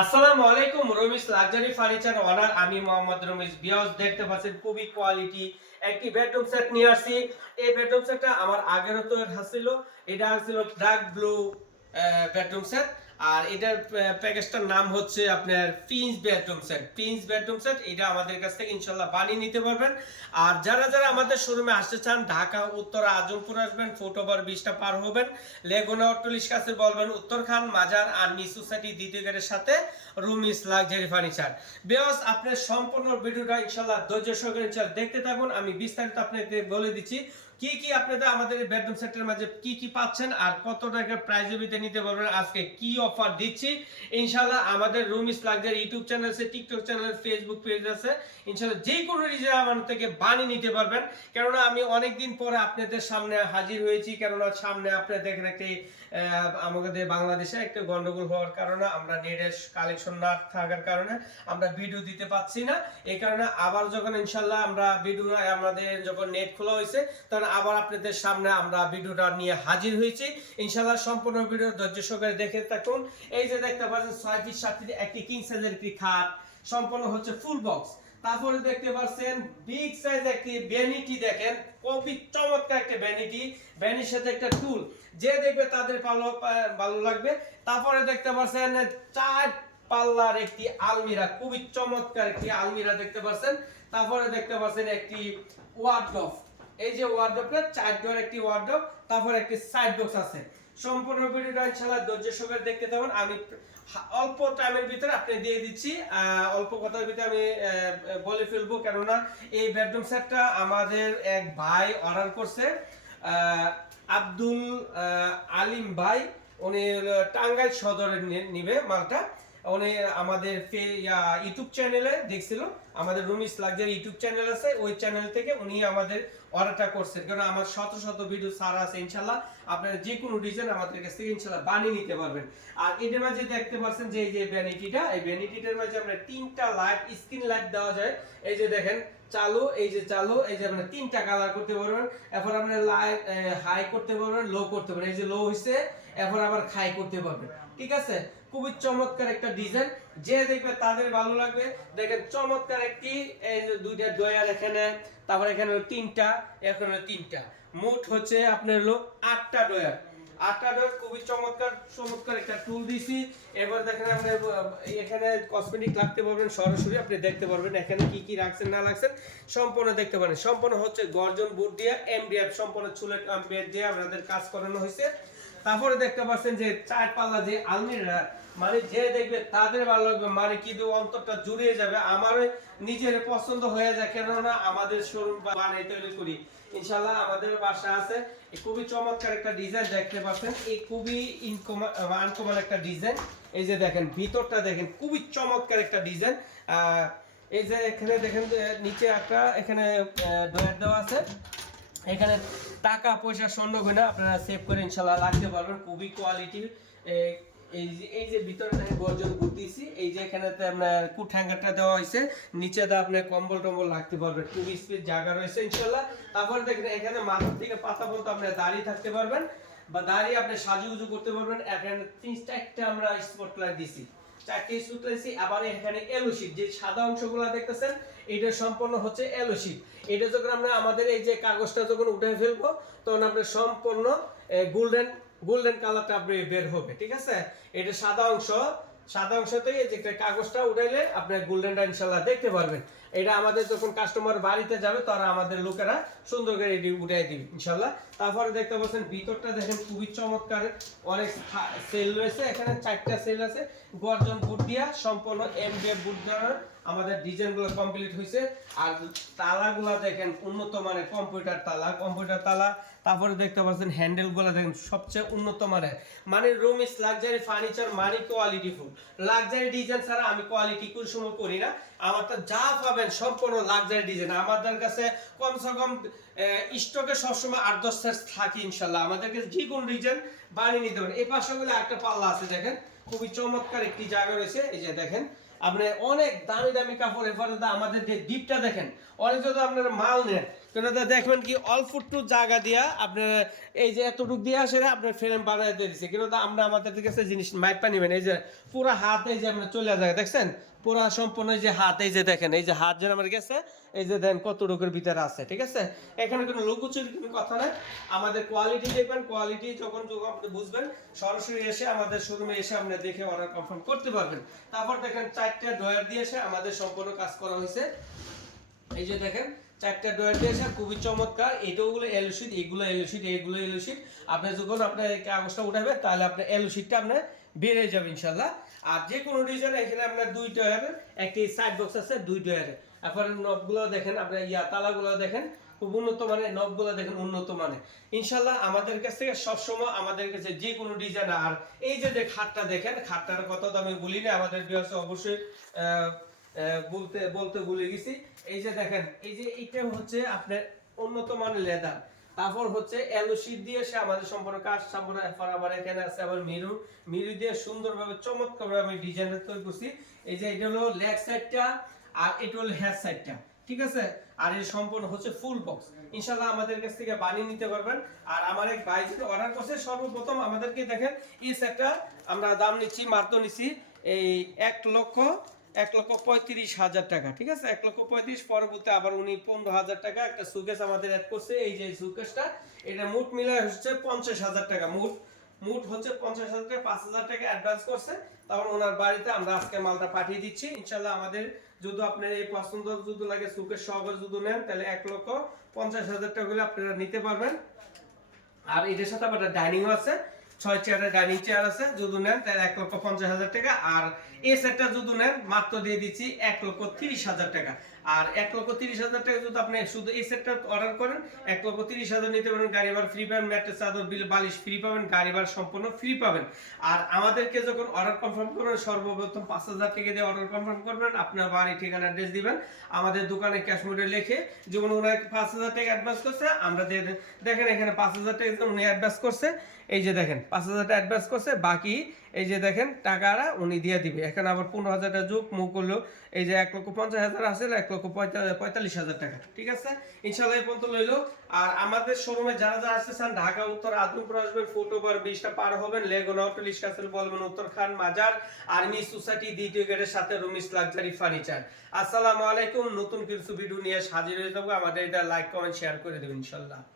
আসসালামু আলাইকুম Ramis luxury furniture ওনার আমি মোহাম্মদ রমিস বিয়াস দেখতে পাচ্ছেন খুবই কোয়ালিটি একটি বেডরুম সেট নিয়ে আসছি। এই বেডরুম সেটটা আমার আগেরও তো ছিল এটা ছিল ডার্ক ব্লু বেডরুম সেট। আর এটার প্যাকেজটার নাম হচ্ছে আপনার prince bedroom set prince bedroom set এটা আমাদের কাছ থেকে ইনশাল্লাহ বানিয়ে নিতে পারবেন। আর যারা যারা আমাদের শোরুমে আসতে চান, ঢাকা, উত্তর, আজমপুর আসবেন ফুট ওভার বিশটা পার হবেন লেগুনা অট্টলিশ কাছে বলবেন উত্তরখান মাজার আর মিস সোসাইটি দ্বিতীয় গেটের সাথে রুমিস লাক্সারি ফার্নিচার বেওয়াস আপনার সম্পূর্ণ ভিডিওটা ইনশাল্লাহ ধৈর্য সহকারে দেখতে থাকুন। আমি বিস্তারিত আপনাকে বলে দিচ্ছি। কি কি আপনারা আমাদের বেডরুম সেটের মাঝে কি কি পাচ্ছেন আর কত টাকা প্রাইজে বিতে নিতে পারবেন? আজকে কি অফার দিচ্ছি? ইনশাআল্লাহ আমাদের room is luxury YouTube channel আছে টিকটক চ্যানেল ফেসবুক পেজ আছে। ইনশাআল্লাহ যে কোনো রিজার্ভ আমার থেকে বানিয়ে নিতে পারবেন। কেননা আমি অনেক দিন পরে আপনাদের সামনে হাজির হয়েছি, কেননা সামনে আপনাদের একটা আমাদের বাংলাদেশে একটা গন্ডগোল হওয়ার কারণে আমরা নেটের কালেকশন না থাকার কারণে আমরা ভিডিও দিতে পাচ্ছি না। এই কারণে আবার যখন ইনশাল্লাহ আমরা ভিডিও আমাদের যখন নেট খোলা হয়েছে, তখন আবার আপনাদের সামনে আমরা ভিডিওটা নিয়ে হাজির হয়েছি। ইনশাল্লাহ সম্পূর্ণ ভিডিও ধৈর্য সহকারে দেখে থাকুন। এই যে দেখতে পাচ্ছেন, ছয় ফিট সাত ফিট একটি কিং সাইজের একটি খাট। সম্পূর্ণ হচ্ছে ফুল বক্স তারপরে দেখতে পাচ্ছেন বিগ সাইজ একটি ভ্যানিটি দেখেন খুবই চমৎকার একটা ভ্যানিটি ভ্যানির সাথে একটা টুল যে দেখবে তাদের ভালো ভালো লাগবে। তারপরে দেখতে পাচ্ছেন চার পাল্লার একটি আলমিরা, খুবই চমৎকার একটি আলমিরা দেখতে পাচ্ছেন তারপরে দেখতে পাচ্ছেন একটি ওয়ার্ডরোব এই যে ওয়ার্ডরোবটা চার একটি ওয়ার্ডরোব তারপরে একটি সাইড বক্স আছে। সম্পূর্ণ ভিডিওটা ইনশাআল্লাহ ধৈর্য সহকারে দেখতে থাকুন। আমি অল্প টাইমের ভিতরে আপনি দিয়ে দিচ্ছি। অল্প কথার ভিতরে আমি বলে ফেলব। কেননা এই বেডরুম সেটটা আমাদের এক ভাই অর্ডার করছে। আব্দুল আলিম ভাই, উনি টাঙ্গাইল সদরে নিবে মালটা। উনি আমাদের ইউটিউব চ্যানেলে দেখছিল। আমাদের রুমিস লাক্সারি ইউটিউব চ্যানেল আছে, ওই চ্যানেল থেকে উনি আমাদের অর্ডারটা করছেন। কারণ আমার শত শত ভিডিও সারা আছে, ইনশাল্লাহ আপনারা যে কোনো ডিজাইন আমাদের কাছ থেকে ইনশাল্লাহ বানিয়ে নিতে পারবেন। আর এটার মাঝে দেখতে পাচ্ছেন যে, এই যে ভ্যানিটিটা এই ভ্যানিটিটার মাঝে আমরা তিনটা লাইট স্ক্রিন লাইট দেওয়া যায়। এই যে দেখেন, চালু, এই যে চালু, এই যে আপনার তিনটা কালার করতে পারবেন। এরপর আপনি লাইট হাই করতে পারবেন লো করতে পারবেন। এই যে লো হইছে, এরপর আবার হাই করতে পারবেন। ঠিক আছে? খুবই চমৎকার একটা ডিজাইন যে দেখবে তাদের ভালো লাগবে। দেখেন চমৎকার একটি, এই দুইটা ডয়ার এখানে, তারপর এখানে তিনটা এখানে তিনটা। মোট হচ্ছে আপনার হলো আটটা ডয়ার আটটা খুবই চমৎকার চমৎকার একটা টুল দিছি এবার দেখেন আপনি, এখানে কসমেটিক পারবেন, সরাসরি আপনি দেখতে পারবেন এখানে কি কি রাখছেন, না রাখছেন। সম্পূর্ণ দেখতে পারেন। সম্পূর্ণ হচ্ছে গর্জন বুট দিয়ে এমডিএফ সম্পূর্ণ চুলের দিয়ে আপনাদের কাজ করানো হয়েছে। তারপরে দেখতে পাচ্ছেন যে চার পাল্লা যে আলমিরা মানে যে দেখবে তাদের ভালো লাগবে মানে কিন্তু অন্তরটা জুড়িয়ে যাবে আমার নিজের পছন্দ হয়ে যায়। কেননা আমাদের শোরুম বানাই তৈরি করি। ইনশাল্লাহ আমাদের বাসা আছে। খুবই চমৎকার একটা ডিজাইন দেখতে পাচ্ছেন। এই খুবই ইনকমন আনকমন একটা ডিজাইন এই যে দেখেন, ভিতরটা দেখেন, খুবই চমৎকার একটা ডিজাইন এই যে এখানে দেখেন নিচে একটা, এখানে ডয়ার দেওয়া আছে। এখানে টাকা, পয়সা, স্বর্ণ গয়না আপনারা সেভ করে ইনশাল্লাহ রাখতে পারবেন। খুবই কোয়ালিটি এই যে এই যে ভিতরে গর্জন ঘুরতেছি এই যে এখানেতে আপনার কুট হ্যাঙ্গারটা দেওয়া হয়েছে, নিচেতে আপনি কম্বল টম্বল রাখতে পারবেন। টু স্পিড জায়গা রয়েছে ইনশাল্লাহ তারপর দেখেন এখানে মাথা থেকে পাতা পর্যন্ত আপনি দাঁড়িয়ে থাকতে পারবেন বা দাঁড়িয়ে আপনি সাজুগুজু করতে পারবেন। এখানে তিন চারটা আমরা স্পট লাইট দিছি। চারটে স্পট দিছি আবার এখানে এলোশিট যে সাদা অংশগুলো দেখতেছেন এটা সম্পূর্ণ হচ্ছে শীট এটা যখন আমরা আমাদের এই যে কাগজটা যখন উঠে ফেলব, তখন আপনি সম্পূর্ণ গোল্ডেন গোল্ডেন কালারটা বের হবে, ঠিক আছে? এটা সাদা অংশ, সাদা অংশতে যে কাগজটা উঠাইলে আপনি গোল্ডেনটা ইনশাল্লাহ দেখতে পারবেন। এটা আমাদের যখন কাস্টমার বাড়িতে যাবে, তারা আমাদের লোকেরা সুন্দর করে এটি উঠাই দিবে, ইনশাল্লাহ। তারপরে দেখতে পাচ্ছেন, ভিতরটা দেখেন খুবই চমৎকার। অনেক সেল রয়েছে, এখানে চারটা সেল আছে। গর্জন বুট দিয়া সম্পূর্ণ এমডিএফ বুট দ্বারা আমাদের ডিজাইনগুলো কমপ্লিট হয়েছে আর তালাগুলো দেখেন, উন্নত মানের কম্পিউটার তালা কম্পিউটার তালা। তারপরে দেখতে পাচ্ছেন হ্যান্ডেলগুলো দেখেন, সবচেয়ে উন্নত মানের। মানে রুম ইস লাক্সারি ফার্নিচার মানে কোয়ালিটি ফুল লাক্সারি ডিজাইন ছাড়া আমি কোয়ালিটি কোন সময় করি না। আমার তো যা পাবেন সম্পূর্ণ লাক্সারি ডিজাইন আমাদের কাছে কমসে কম স্টকে সবসময় আট দশ সেট থাকে ইনশাল্লাহ। আমাদেরকে যে কোনো ডিজাইন বানিয়ে নিতে পারেন। এই পাশে গুলো একটা পাল্লা আছে, দেখেন। খুবই চমৎকার একটি জায়গা রয়েছে। এই যে দেখেন আপনি অনেক দামি দামি কাপড় এরপরে আমাদের যে ডিপটা দেখেন, অনেক যদি আপনার মাল নেন কেন দেখবেন কি অল্প একটু জায়গা দিয়া আপনার এই যে এতটুক দিয়ে আসে আপনার ফ্রেম বানাই দিয়ে দিচ্ছে কিন্তু আমরা আমাদের কাছে জিনিস মাইপা নিবেন। এই যে পুরো হাত যে আপনার চলে যায় দেখছেন? পুরো সম্পূর্ণ যে হাত, এই যে দেখেন, এই যে হাত যেন আমার গেছে, এই যে দেন কতটুকুর ভিতরে আছে, ঠিক আছে? এখানে কোনো লুকুচুরি কোনো কথা নাই। আমাদের কোয়ালিটি দেখবেন কোয়ালিটি যখন যখন আপনি বুঝবেন, সরাসরি এসে আমাদের শোরুমে এসে আপনি দেখে অর্ডার কনফার্ম করতে পারবেন। তারপর দেখেন চারটে ড্রয়ার দিয়ে এসে আমাদের সম্পূর্ণ কাজ করা হয়েছে। এই যে দেখেন, চারটা ড্রয়ার দিয়েছে খুবই চমৎকার। এটাগুলো এলো শিট এগুলো এলো শিট এগুলো এলো শিট আপনি যখন আপনার কাগজটা উঠাবে, তাহলে আপনার এলো শিটটা আপনার বেড়ে যাবে ইনশাল্লাহ আর যে কোনো ডিজাইন এখানে আপনার দুই ডয়ারের একটি সাইড বক্স আছে, দুই ডয়ারের আপনার নবগুলো দেখেন, আপনার ইয়া, তালাগুলো দেখেন। খুব উন্নত দেখেন উন্নত ইনশাল্লাহ আমাদের কাছ থেকে সবসময় আমাদের কাছে যে কোনো ডিজাইন আর এই যে দেখেন কথা তো আমি বলি না আমাদের অবশ্যই বলতে বলতে ভুলে গেছি। এই যে দেখেন, এই যে হচ্ছে আপনার উন্নত মানের লেদার তারপর হচ্ছে এলো শীট দিয়ে সে আমাদের সম্পূর্ণ কাজ আবার এখানে আছে আবার মিরু। মিরু দিয়ে সুন্দরভাবে, চমৎকারভাবে আমি ডিজাইনটা তৈরি করছি। এই যে এটা হলো লেগ সাইডটা আর এটা হলো হেড সাইডটা ঠিক আছে? আর এই সম্পূর্ণ হচ্ছে ফুল বক্স ইনশাল্লাহ আমাদের কাছ থেকে বানিয়ে নিতে পারবেন। আর আমার এক ভাই যেটা অর্ডার করছে, সর্বপ্রথম আমাদেরকে দেখেন এই সেটটা আমরা দাম নিচ্ছি, মাত্র নিচ্ছি এই এক লক্ষ এক লক্ষ পঁয়ত্রিশ হাজার টাকা, ঠিক আছে? এক লক্ষ পঁয়ত্রিশ, পরবর্তী আবার উনি পনেরো হাজার টাকা একটা সুকেস আমাদের অ্যাড করছে। এই যে সুকেসটা এটা মোট মিলে হচ্ছে পঞ্চাশ হাজার টাকা, মোট মোট হচ্ছে পঞ্চাশ হাজার টাকা পাঁচ হাজার টাকা অ্যাডভান্স করছে। তখন ওনার বাড়িতে আমরা আজকে মালটা পাঠিয়ে দিচ্ছি। ইনশাল্লাহ আমাদের যদি আপনার এই পছন্দ যদি লাগে সুকেস সহকারে যদি নেন, তাহলে এক লক্ষ পঞ্চাশ হাজার টাকা হলে আপনারা নিতে পারবেন। আর এটার সাথে আবার ডাইনিংও আছে। ছয় চেয়ারের ডাইনিং চেয়ার আছে। যদি নেন, তাহলে এক লক্ষ পঞ্চাশ হাজার টাকা। আর এই সেটটা যদি নেন, মাত্র দিয়ে দিচ্ছি এক লক্ষ তিরিশ হাজার টাকা। আর এক লক্ষ তিরিশ হাজার টাকা যদি আপনি শুধু এই সেটটা অর্ডার করেন, এক লক্ষ তিরিশ হাজার নিতে পারেন গাড়ি ভাড়া ফ্রি পাবেন ম্যাট্রেস চাদর, বিল, বালিশ ফ্রি পাবেন, গাড়ি ভাড়া সম্পূর্ণ ফ্রি পাবেন আর আমাদেরকে যখন অর্ডার কনফার্ম করবেন, সর্বপ্রথম পাঁচ হাজার টাকা দিয়ে অর্ডার কনফার্ম করবেন, আপনার বাড়ি ঠিকানা অ্যাড্রেস দিবেন, আমাদের দোকানে ক্যাশ মোডে লিখে যেমন ওনাকে পাঁচ হাজার টাকা অ্যাডভান্স করছে, আমরা দিয়ে। দেখেন এখানে পাঁচ হাজার টাকা উনি অ্যাডভান্স করছে, এই যে দেখেন, পাঁচ হাজার টাকা অ্যাডভান্স করছে, বাকি এই যে দেখেন, টাকাটা উনি দিয়ে দিবে। এখানে আবার পনেরো হাজার টাকা যোগ, মুখ করল এই যে এক লক্ষ পঞ্চাশ হাজার আছে, এক লক্ষ পঁয়তা- পঁয়তাল্লিশ হাজার টাকা, ঠিক আছে? ইনশাল্লাহ এই পর্যন্ত লইলো। আর আমাদের শোরুমে যারা যারা আসতেছেন ঢাকা, উত্তর, আদমপুর আসবেন ফুটওভার ব্রিজটা পার হবেন লেগুনা হোটেল ইস্কাসেল বলবেন উত্তর খান, মাজার আর্মি সোসাইটি দ্বিতীয় গেটের সাথে রুমিস লাক্সারি ফার্নিচার আসসালামু আলাইকুম। নতুন কিছু ভিডিও নিয়ে হাজির হয়ে যাব। আমাদের এটা লাইক কমেন্ট শেয়ার করে দেবেন ইনশাল্লাহ